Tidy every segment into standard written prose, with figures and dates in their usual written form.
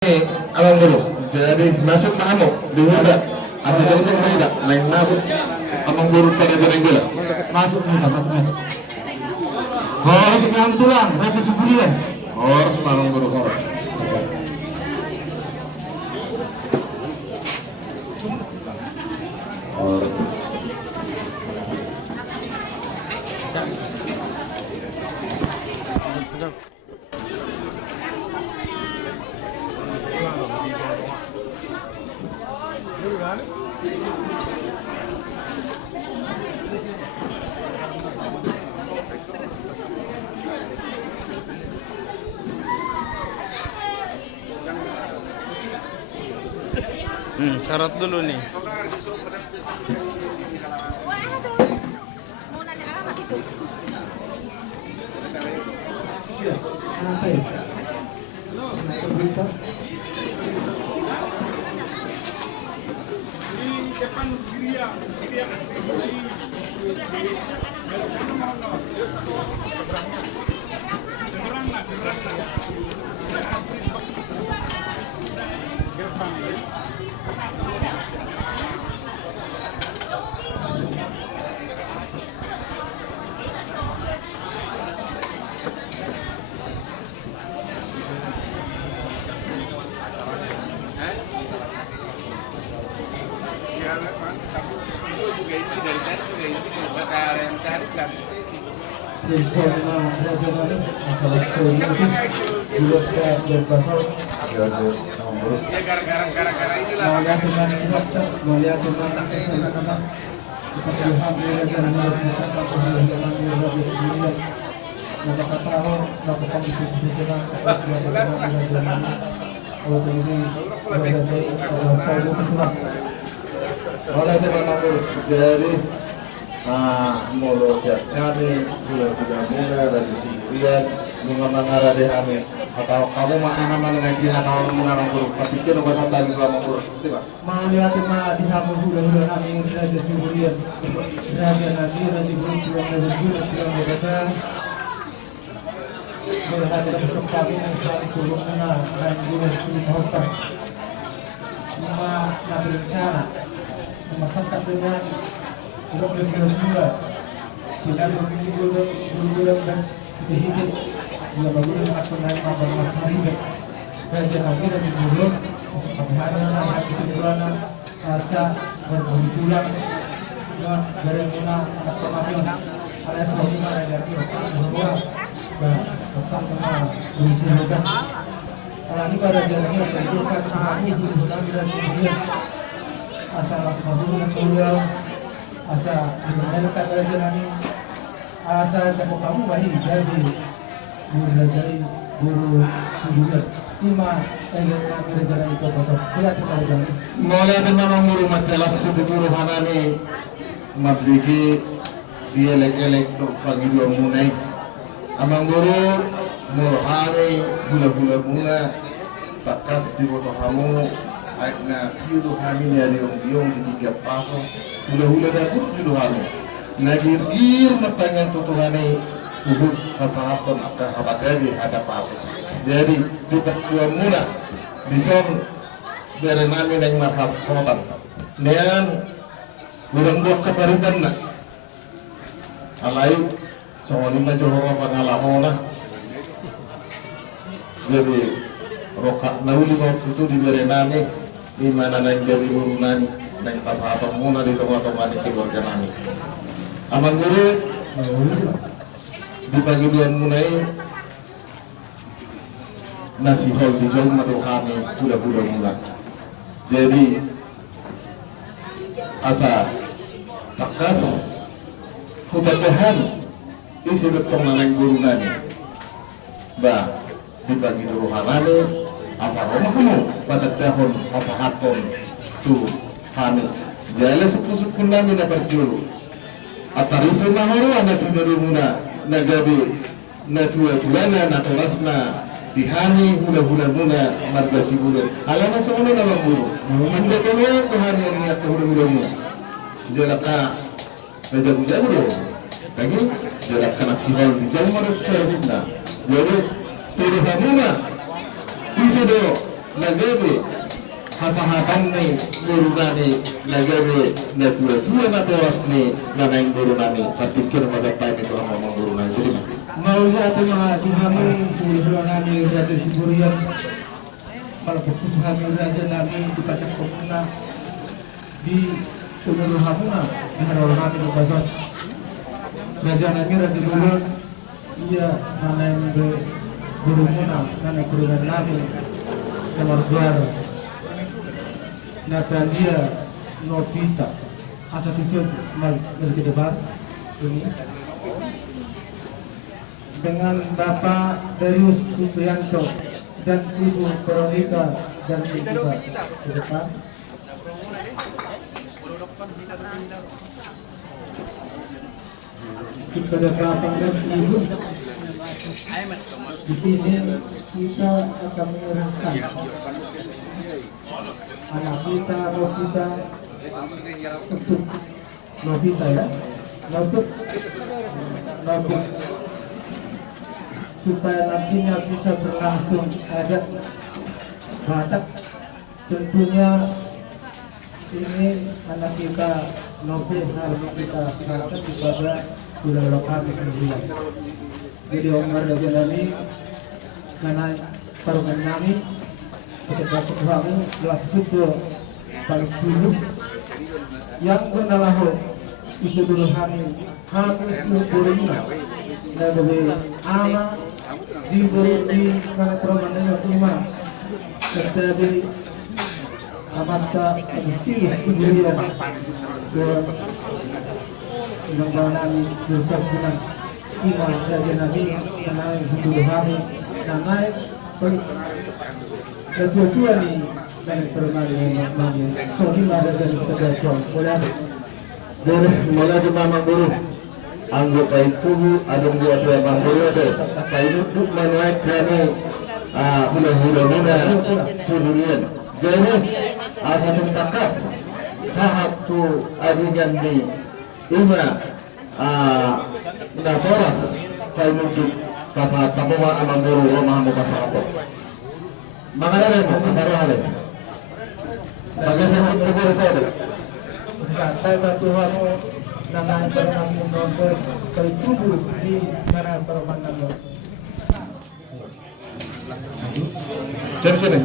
Abang dulu, jadi masuk mahamu di muda, ada jauh muda, naik masuk, abang guru pada jaring gula, masuk muda, masuk muda. Harus yang tulang, ratu cukuran. Harus abang guru harus. Syarat dulu nih. Mau nanya alamat itu? Oleh teman jadi mulut kami sudah muda dari Siburian mengamangara deh kami atau kamu makan nama dengan Cina kamu mengarang guru pikir obat tadi kamu guru tiba mau lihat ma di kamu sudah kami dari Siburian dari nanti nanti belum sudah berguna sudah berkata melihat untuk kami yang selalu turun kena dan guna sudah hotel lima nabi rencana memasangkan dengan untuk berdua sila berguna dan kita hidup bila bagus aku naik apa macam hidup dan jangan kita dibunuh bagaimana nak kebetulan asa bermunculan dan dari mana anak kami ada suami mana dari semua dan tetap dengan berisi mudah kalau ini pada jalan ini terjadi kami di dalam dan kemudian asa lakukan dulu yang mulia asa menemukan dari jalan ini asa temu kamu baik jadi guru sudah lima yang jalan itu foto bila kita jalan mulai dengan guru masalah sudah guru hanani mabdiki dia lek tu pagi dua munai amang guru mulhani gula bunga takas di foto kamu na kiudu kami dari yung di tiga paso hula dapur kiudu kami nagir matanya tutuhani uhud pasahaton akan abadari ada paso jadi kita dua mula bison dari nami yang marhas kotan nian burang dua kaparitan na alai soalnya majohoro pangalahona jadi rokak nauli waktu itu diberi nami di mana nang jadi guru nani nang pasahaton muna di tengah-tengah di keluarga nami aman guru di pagi bulan mulai nasi hol di jauh madu kami budak-budak mula jadi asa takas hutadahan isi betong nanang guru nani ba di pagi dulu kami asa rumah kamu pada tahun asa haton tu kami jala suku-suku nami na berjuru atariso mahoro anak dulu muna nagabi na tuwa-tuwana na torasna dihani hula-hula muna margasi bulan alam sa ulo na bang guru manja kami kuhani ang niya hula-hula muna jalaka najabu-jabu do lagi jalaka nasihol di jauh marag sa hula jadi tuduhan muna kisa do lagabe hasahatan ni guru nani lagabe na dua na toras ni nanaing guru nani patikir magapay nito ang mga guru nani. Jadi Maulia atau di kami puluhan kami raja Siburian kalau fokus kami raja kami di pacak pokoknya di seluruh hamuna di hadapan kami berbasis raja kami raja dulur iya nanaing guru muna nanaing guru nami keluarga Natalia Nobita asosiasi dari depan ini dengan Bapak Darius Supriyanto dan Ibu Veronica dan kita ke depan. Kepada Bapak dan Ibu, di sini kita akan menyerahkan anak kita, Novita, untuk Novita ya, Novita supaya nantinya bisa berlangsung ada batak. Tentunya ini anak kita Novi harus kita serahkan kepada saudara kami sendiri. Jadi Omar dan Jalani karena parukan kami ketika kami telah sudah paling dulu yang benalahu itu dulu kami dulunya dan lebih ama diberi di karena perumahannya cuma terjadi amata sih sendirian dan mengalami berkat dengan iman dan nabi karena hidup kami dan naik sesuatu ini dari permainan so di mana dan terjadi boleh jadi mulai kita guru anggota itu adung dua bang guru ada kainu duk manuai kami hula Siburian. Jadi asal takas satu adegan di ima natoras kainu duk kasat tamuwa amang guru rumah mu kasato. Mangala mo kasaro hale. Bagasan itu guru saya. Saya Tuhan nama perang menonton tertubuh di mana permainan Dari sini.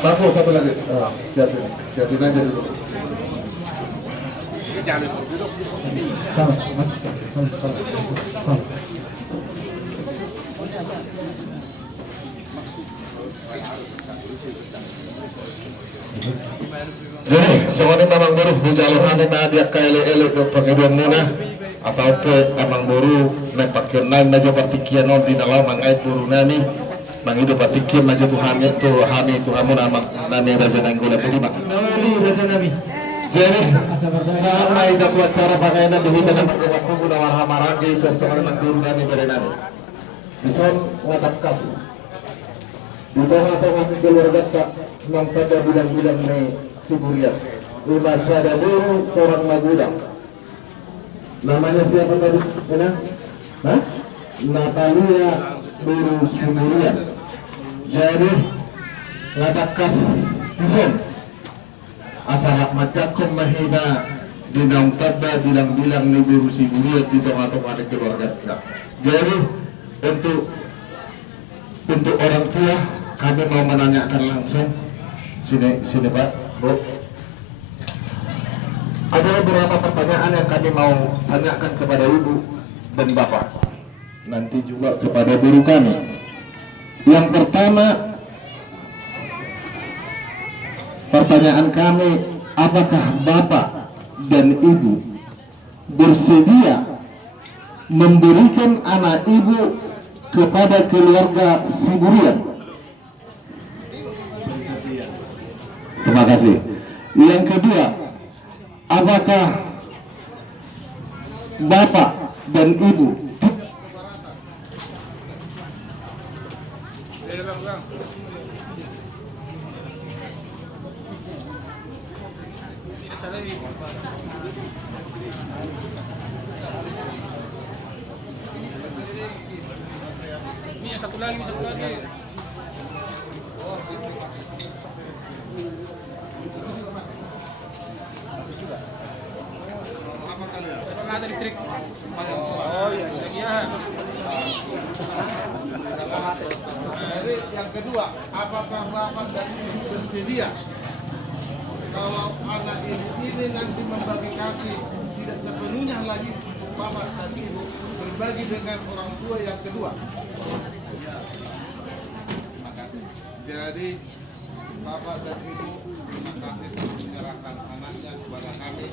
Paku satu lagi. Siapin aja dulu. Jadi, semuanya memang baru bujaluhan na dia kaile do pangidon muna asal ke amang baru na pakirnan na jo patikian on di dalam mangai buru nani mangido patikian maju Tuhan itu hamun amang nani raja nanggula terima. Nali raja nabi. Jadi sampai dapat cara pakaian di hidangan waktu guna warhamaran di sosok nang guru nani berenani. Bison ngatakas. Di tengah-tengah keluarga tak nampak bilang-bilang nih Siburian. Rumah sada baru seorang maguda. Namanya siapa tadi? Enak? Hah? Natalia Baru Siburian. Jadi ngatakas bison. Asalak macakom mahina dinang tada bilang-bilang nih Baru Siburian di tengah-tengah keluarga tak. Jadi untuk orang tua kami mau menanyakan langsung sini Pak, Bu. Ada beberapa pertanyaan yang kami mau tanyakan kepada Ibu dan Bapak. Nanti juga kepada guru kami. Yang pertama, pertanyaan kami, apakah Bapak dan Ibu bersedia memberikan anak Ibu kepada keluarga Siburian? Terima kasih. Yang kedua, apakah Bapak dan Ibu Ini yang satu lagi, satu lagi. Apa kalian? Emang ada listrik? Oh iya. Iya. Jadi yang kedua, apakah Bapak dan Ibu bersedia kalau anak ini nanti membagi kasih tidak sepenuhnya lagi Bapak dan Ibu berbagi dengan orang tua yang kedua? Terima kasih. Jadi Bapak dan Ibu terima kasih telah menyerahkan anaknya kepada kami.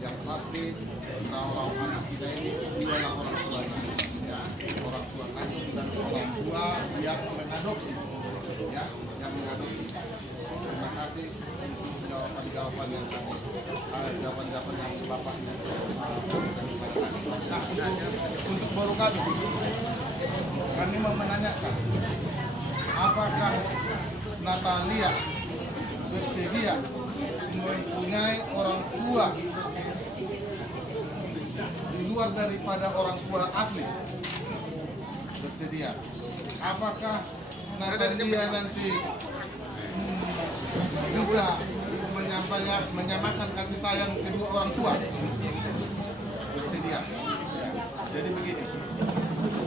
Yang pasti kalau anak kita ini dialah orang tua ya, orang tua kandung dan orang tua yang mengadopsi ya, yang mengadopsi. Terima kasih untuk jawaban-jawaban yang kasih, jawaban-jawaban yang Bapak berikan kepada kami. Nah, untuk baru kami mau menanyakan, apakah Natalia bersedia mempunyai orang tua di luar daripada orang tua asli? Bersedia. Apakah Natalia nanti bisa menyamakan kasih sayang kedua orang tua? Bersedia. Jadi begini,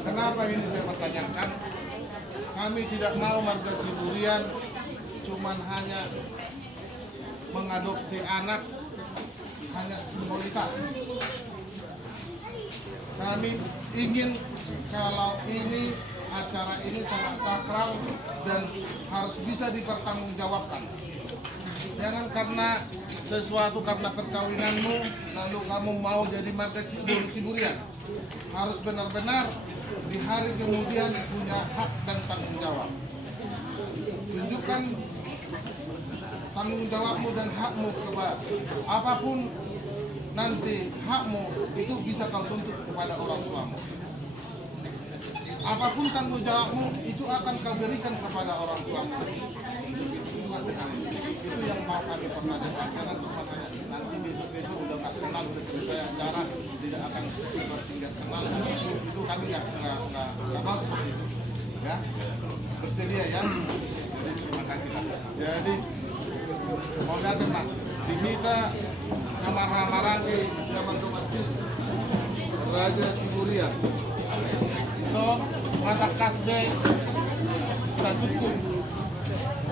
kenapa ini saya pertanyakan? Kami tidak mau marga Sidurian cuman hanya mengadopsi anak hanya simbolitas. Kami ingin kalau ini acara ini sangat sakral dan harus bisa dipertanggungjawabkan. Jangan karena sesuatu karena perkawinanmu lalu kamu mau jadi marga Sidurian. Harus benar-benar di hari kemudian punya hak dan tanggung jawab. Tunjukkan tanggung jawabmu dan hakmu kepada apapun nanti hakmu itu bisa kau tuntut kepada orang tuamu. Apapun tanggung jawabmu itu akan kau berikan kepada orang tuamu. Itu yang mau kami pertanyakan, karena cuma nanti besok-besok udah nggak kenal, udah selesai acara tidak akan seperti nggak kenal. Itu kami nggak mau seperti itu. Ya, bersedia ya. Jadi terima kasih Pak. Jadi mau datang Pak, diminta kamar-kamaran di zaman rumah Raja Sidurian. So mata kasbe sasukum.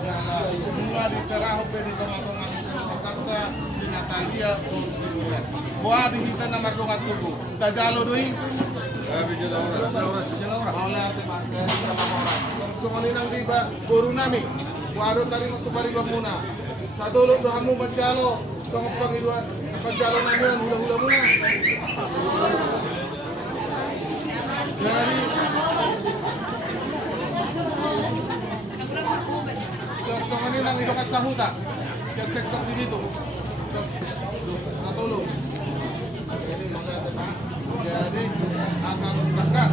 Yala semua diserah di tengah-tengah kata si Natalia or Sidurian. Buat dihita nama dongat tubuh. Tajalo doi. Olah teman sama orang. Langsung nang tiba guru nami. Wado tadi waktu bari muna. Sadolo dohamu mencalo. Song pangiluan pencalo nami hula-hula muna. Jadi sosok ini nang idokat sahuta sa sektor sini tuh. Natulog. Jadi mana teman? Jadi asal tegas.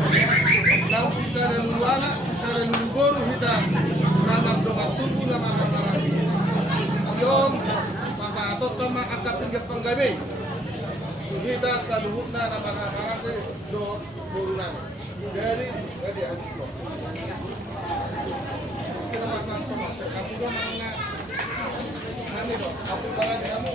Lalu sisa dari lulu anak, sisa dari lulu boru kita ramar dongat tubuh nama kamar. Yon pasatot tama akap pinggir penggabe. Kita saluhutna nama kamar do boru nama. Jadi adik. Sino masalah kamu dong mana? Nanti dong, kamu balas kamu.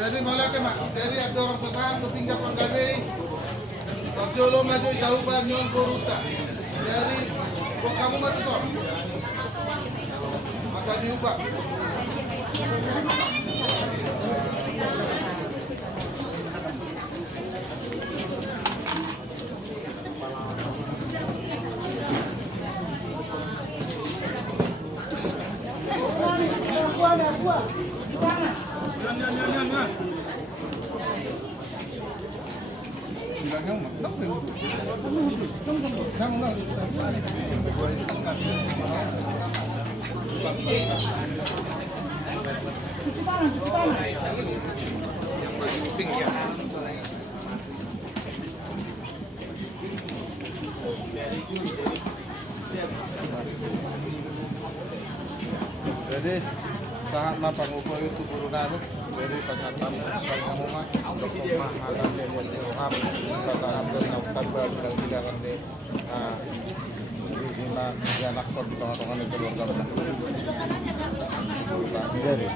Jadi boleh ke mak? Jadi ada orang sekarang tu pinggir panggabe. Jolo maju jauh banyak koruta. Jadi kok kamu mati sok? Masa diubah? samping ya. Jadi sangat mapangupo itu guru namin. Jadi pasatan pangumuma dokuma atas roham pasaran dan tabal bilang bilangan di lima anak kor di tengah-tengah itu keluarga belah. Jadi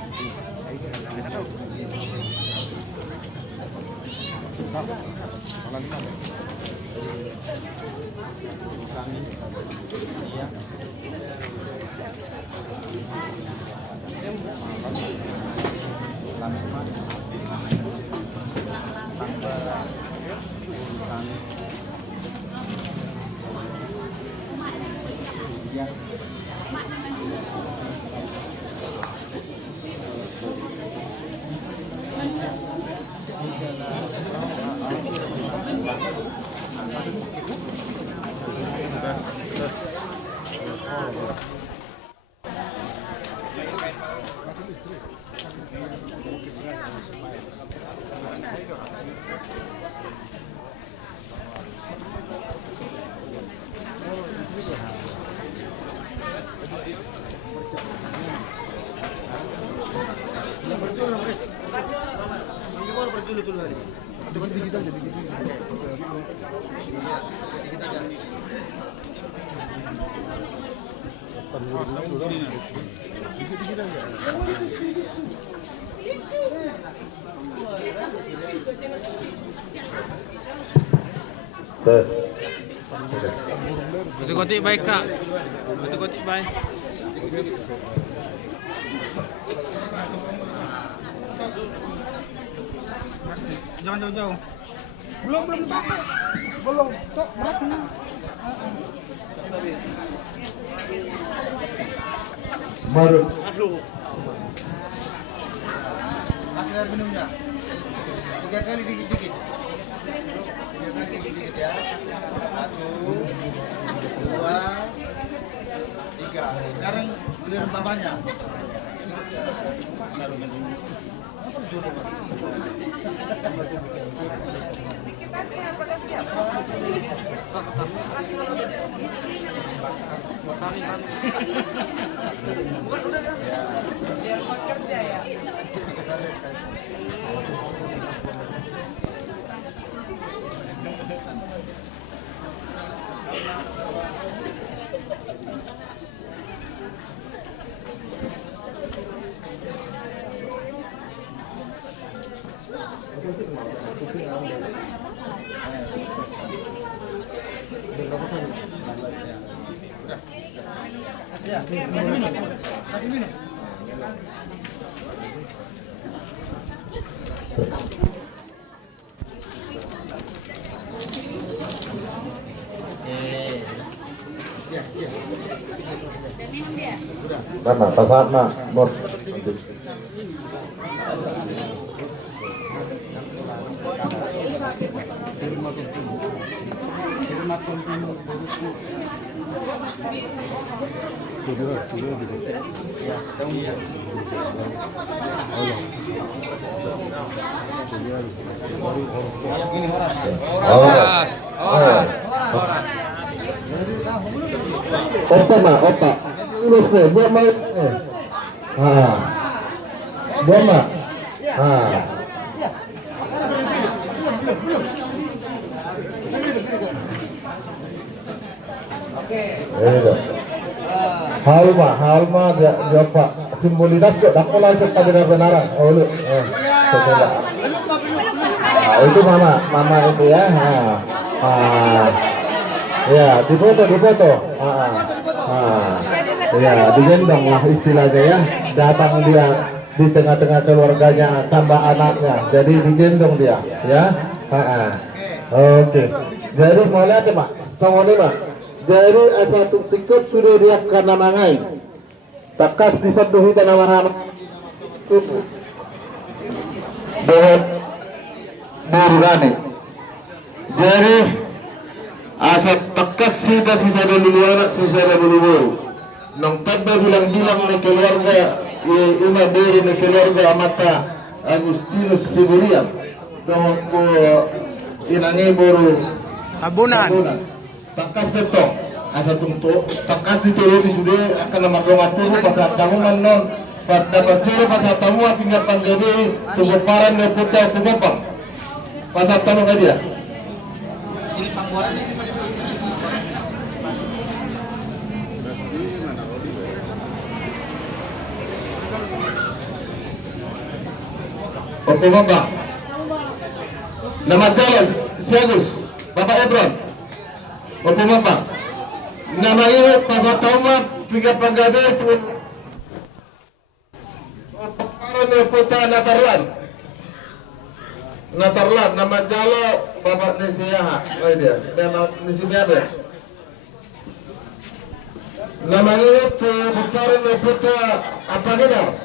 Kotik baik kak, kotik baik. Jangan jauh-jauh. Belum dipakai. Belum. Tok berasnya. Baru. Akhir minumnya 3 kali dikit-dikit. 3 kali dikit-dikit ya. 1, 2, 3. Sekarang giliran babanya. Biar kerja ya. Mana pasal mak bor. Otak mak, otak. Lulus nih, buat mau. Buat mak. Halma dia pak simbolitas kok dak mulai kita benar-benaran. Oh lu. Coba. Itu mama itu ya. Ya, difoto. Ya, digendong lah istilahnya ya. Datang dia di tengah-tengah keluarganya tambah anaknya. Jadi digendong dia, ya. Oke. Jadi mau lihat Mak, sama nih Mak. Jadi satu sikap sudah dia karena mangai. Takas diseduhi tanah warna tubuh. Dengan burani. Jadi asal takas sisa dulu anak sisa dulu baru. Nang tabba bilang-bilang nih keluarga ima diri nih keluarga amata Agustinus Siburian. doon ko inangi buru Tabunan. takas dito asa tungto takas dito di sudah akan magawatulo pasat tamuman non pada pasiro pasat tamu pinggir panggabi tubuparan na puta kubapang pasat tamu ka dia Oke Bapak, nama jalan si Agus, Bapak Ebron. Oke Bapak, nama ini Pasar Tamat, tiga panggabe itu. Karena putra Natarlan, nama jalo Bapak Nisiyaha, dia, nama Nisiyaha. Nama ini tuh putra apa nih?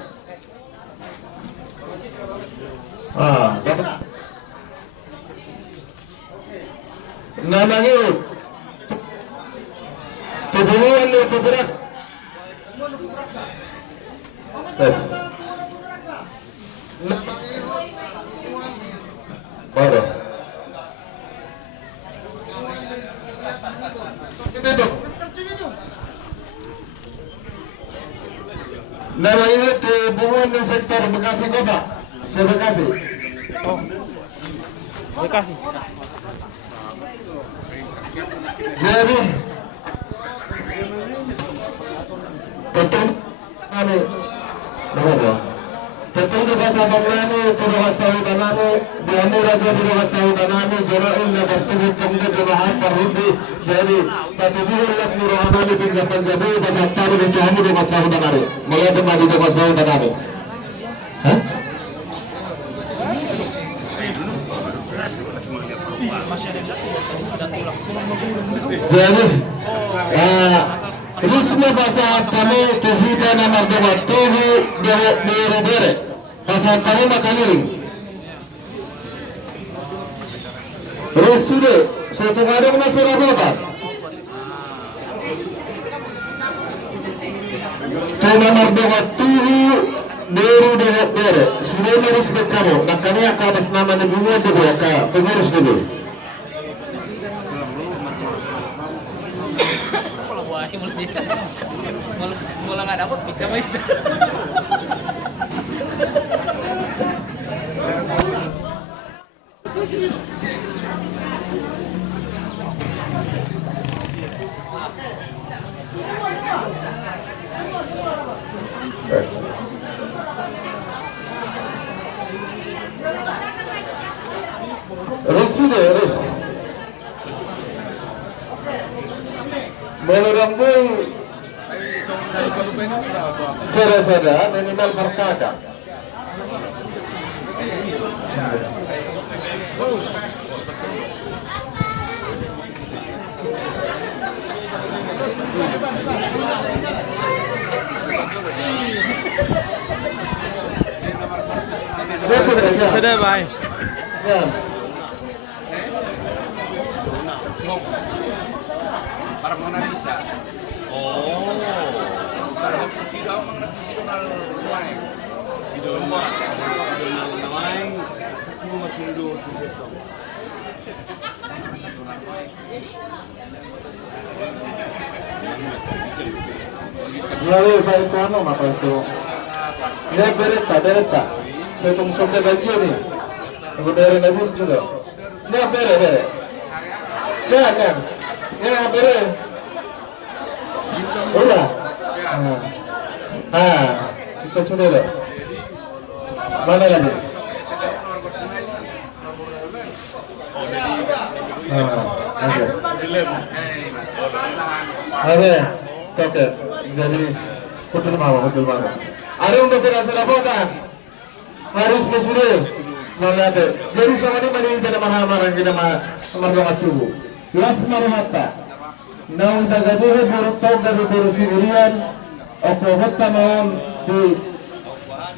Namanya tubuhan ni bergerak. Tes. Baru. Namanya tubuhan di sektor Bekasi Kota. Sebekasi. Oh. Bekasi. Jadi betul anu bahwa betul di bahasa Bangladesh itu bahasa Udanani di Raja di bahasa Udanani jerain na bertemu kemudian jemaat perhudi jadi satu bulan nurohanani pindah Punjabi bahasa Taru dan Jamu di bahasa Udanani melihat di bahasa Udanani. Jadi, ini semua bahasa kami tujuan nama doa tuhu bere bahasa kami makaliling. Terus sudah suatu hari mana surah apa? Tuh nama doa tuhu bere sudah meris ke kamu. Nah kami akan atas nama negara dulu akan pengurus dulu. Mulai nggak dapat bisa main. Res. Melarangul Serasada minimal berkada. Sudah baik. Ya. Para Mona Lisa. Oh. Para Sido mengenal Ruang. Sido Ruang. Cuma Sido Suseso. Lalu baca apa itu? Ya berita. Saya tunggu bagian ni. Aku dari Nabi juga. Ni bere. Ya bere. Udah. Kita sudah dah. Mana lagi? Oke. Ada. Oke. Jadi betul banget. Ada untuk tidak apa harus bersudah. Mana ada. Jadi sama ni mana kita marah kita marah tubuh. Las marahata. Naung tagaduhe burutog dari buru siburian. Opo hatta naon di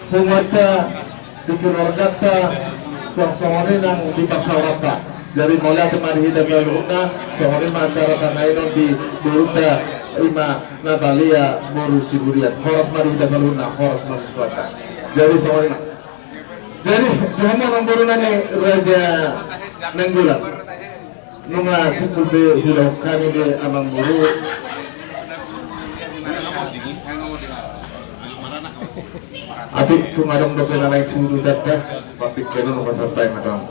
humata di keluargata yang songone nang di pasawata. Jadi mulai kemarin kita selalunya songone masyarakat nainon di buruta ima Natalia buru siburian. Horas mari kita selalunya horas mari kota. Jadi songone Jadi Muhammad Mangborunani Raja Nanggulan nunga sikul be hulau kami be amang buru api tumarong do penalay suru datta papik keno no pasartay madam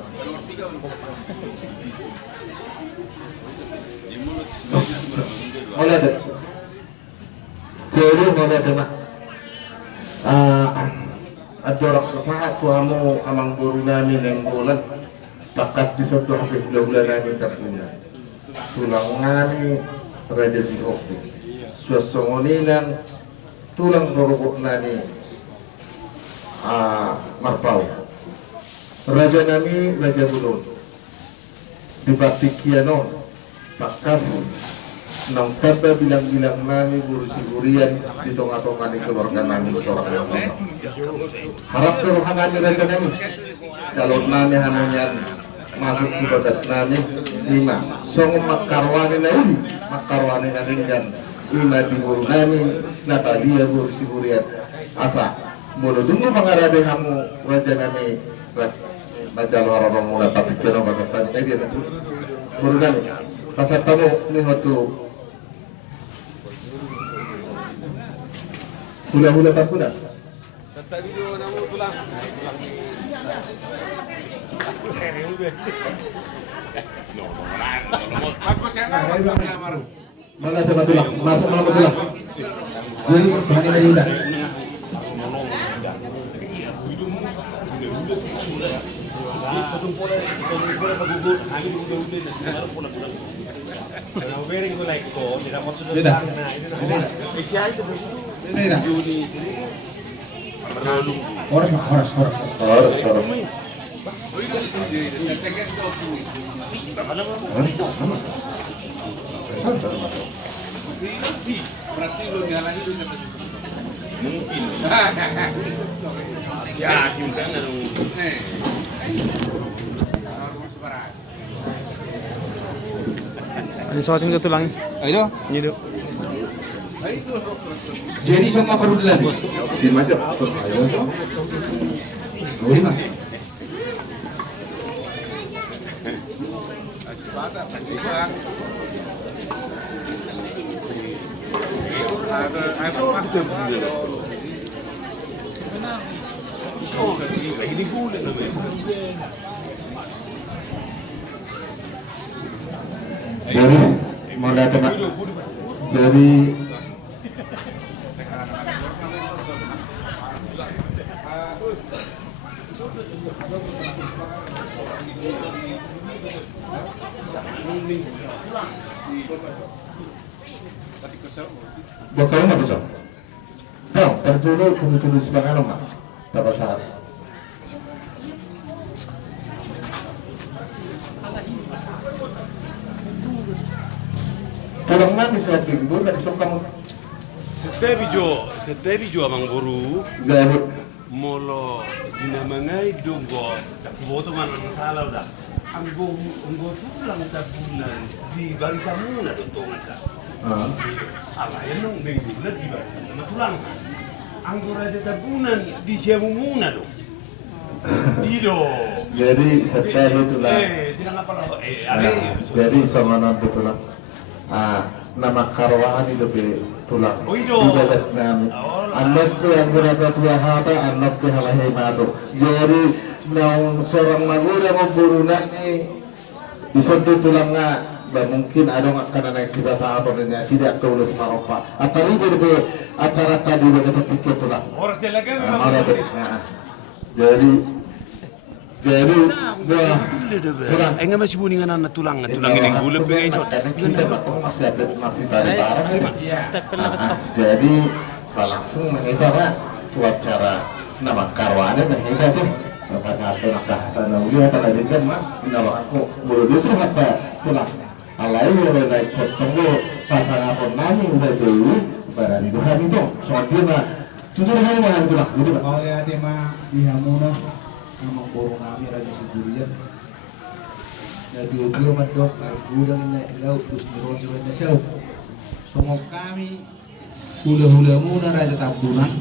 mulai deh jadi mulai deh mah adorak sasahat ko amo amang buru namin ng bulan takas di soto hafid bulan namin tapuna tulang ngani Raja Sihokti suasongoninan tulang rorokok nani marpau Raja nami Raja Bulun di Batikiano takas nang tanda bilang-bilang nami guru sigurian di tonga-tonga di keluarga nami seorang harap keruhan nami Raja nami kalau nami hamunyan masuk ke batas nami 5 song makarwani na ini makarwani na tinggan 5 di guru nami Natalia guru sigurian asa mulu dulu pangarabe hamu Raja nami Raja Lorong mula tapi kena pasatan dia tu guru nami pasatamu ni waktu hula-hula tak hula Tadi dulu namu tulang. Bagus ya kan? mana coba tulang masuk mana tulang jadi mana Melinda Horas. Berarti lu dihalangi lu kata Mungkin. Ya, gimana dong? Ini sorting satu lang. ayo Ini dulu. jadi semua perlu dilalui si majak ayo lima jadi mau datang jadi bakal nggak bisa? Tahu, terjulu kudu sebagai nama, tak saat. Tulang nang bisa timbul dari sokang Setebi jo amang boru gawat. molo dinamangai donggo boto man salah udah anggo tulang tabunan di barisan muna dong ta ala yang bulan di barisan tulang anggo raja tabunan di siamu muna dong ido Jadi setelah itulah. tidak apa lah Jadi sama nanti tulang. Nama karwaan itu lebih tulang. Oh, itu. Dibalas nami. Anak tu yang berada tua hata, anak tu halahai masuk. Jadi nang seorang magura memburunak ni disodot tulang nga mungkin ada akan naik si bahasa apa dan si dia tulus marofa. Atau ini dari acara tadi dengan sedikit tulang. orang silakan Jadi wah kurang enggak masih buningan anak tulang ini gulep pengen isot masih dari barang Step pernah jadi langsung menghita pak acara nama karwane menghita tuh bapak satu nakah tanah ulia tanah jenggan mah nama aku bulu dusun apa tulang alai mulai naik ketemu pasangan apa nami udah jauh pada di Tuhan itu soal dia mah tujuh hari mah tulang gitu pak. Kalau lihat mah dihamuna nama borong kami Raja Sigurian. Jadi dia mandok gudang ini laut terus nirose wena seu. Semua kami hula-hula muna Raja Tabunan.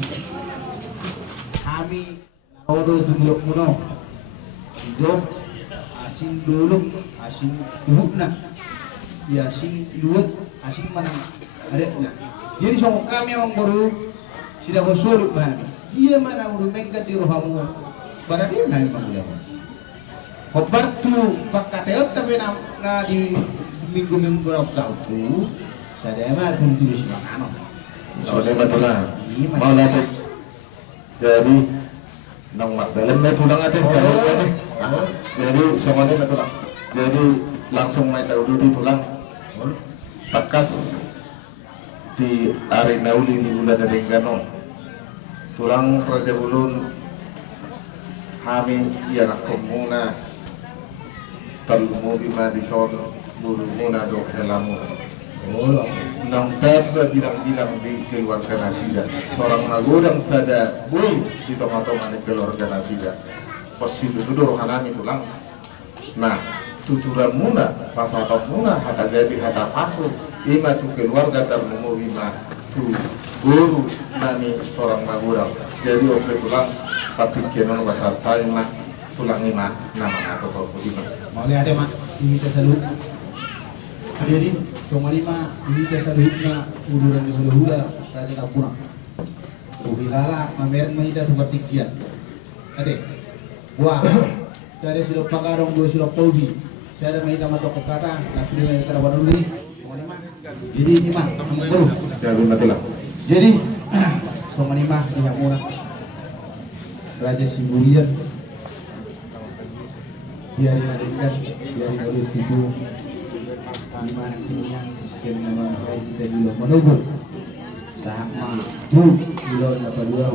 Kami Odo tunjuk kuno, hidup asing dulu, asing tuhukna, ya asing luwet, asing mana adanya. Jadi sama kami yang baru sudah bersulut mana, dia mana udah mengkat di rohamu, pada dia mana mengulang. Kobar tu bakateot tapi na di minggu berapa tahun, saya mah tulis mana. Soalnya betul lah. Mau nanti jadi nang mat dalam may tulang atin sa atin. Jadi semuanya may tulang. Jadi langsung may tahu di tulang. Takas di arena uli di bulan dari Gano. Tulang Raja Bulun kami yang komuna talmu lima di sono bulu muna do helamu. Nang tabba bilang-bilang di keluarga Nasida seorang magudang sada boy di tengah-tengah di keluarga Nasida posible itu rohanami tulang nah tuturan muna pasatok muna hata gabi hata pasu ima tu keluarga termumu ima tu guru nani seorang magudang jadi oke tulang tapi kenon bacatai mah tulang ima nama atau kau lima mau lihat ya mak ini tersalut jadi cuma lima ini tersalut na uluran di hula raja kapura uhilala mamer mahida tu katikian ade wah saya sudah pakarong dua sudah tobi saya mahida matok kata nak sudah mahida terawan uli cuma lima jadi ini mah baru ya lima tulang jadi cuma lima ini murah raja Siburian biarin adikkan biarin oleh tubuh dimana kini senama kita dulu menunggu sama tu dulu dapat dua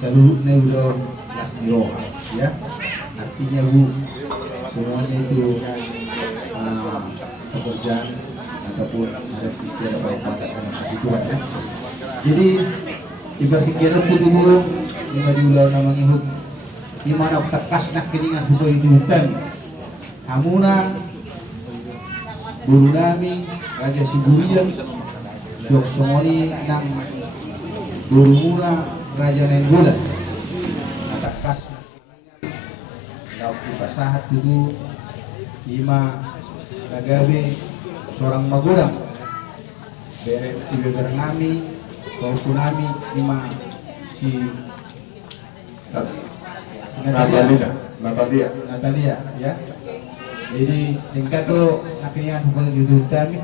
seluruh neuro kelas diroha ya artinya bu semuanya itu pekerjaan ataupun bisa istilah baik mata karena kasih Tuhan ya jadi ibarat pikiran tubuh lima diulang nama ngihuk di mana tekas nak keningan hukum itu hutan hamuna guru nami Raja Siburian Syok Somoni nang guru muna Raja Nenggolan tekas lau pasahat itu lima kagabe seorang magurang bere tiga nami kau nami lima si Natalia ya. Jadi tingkat tu nak kinian hubungan judul kami.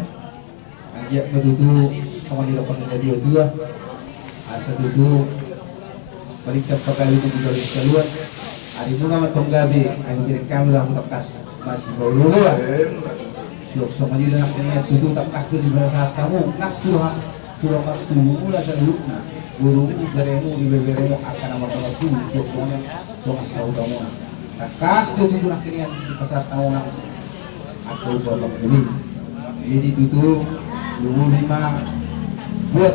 Anjak berdudu kawan di lapangan radio 2. Asa dudu balikan pekali itu dari keluar. Hari muna matong gabi ay kirim kami lah tapkas masih baru lah. Siok sama juga nak kinian dudu tapkas tu di bawah tamu nak kurang waktu mula sa lukna. Guru beremu di beremu akan nama waktu siok muna so asau kamu. Takas tu nak kinian di pasar tahun aku bawa ini. Jadi itu 25 buat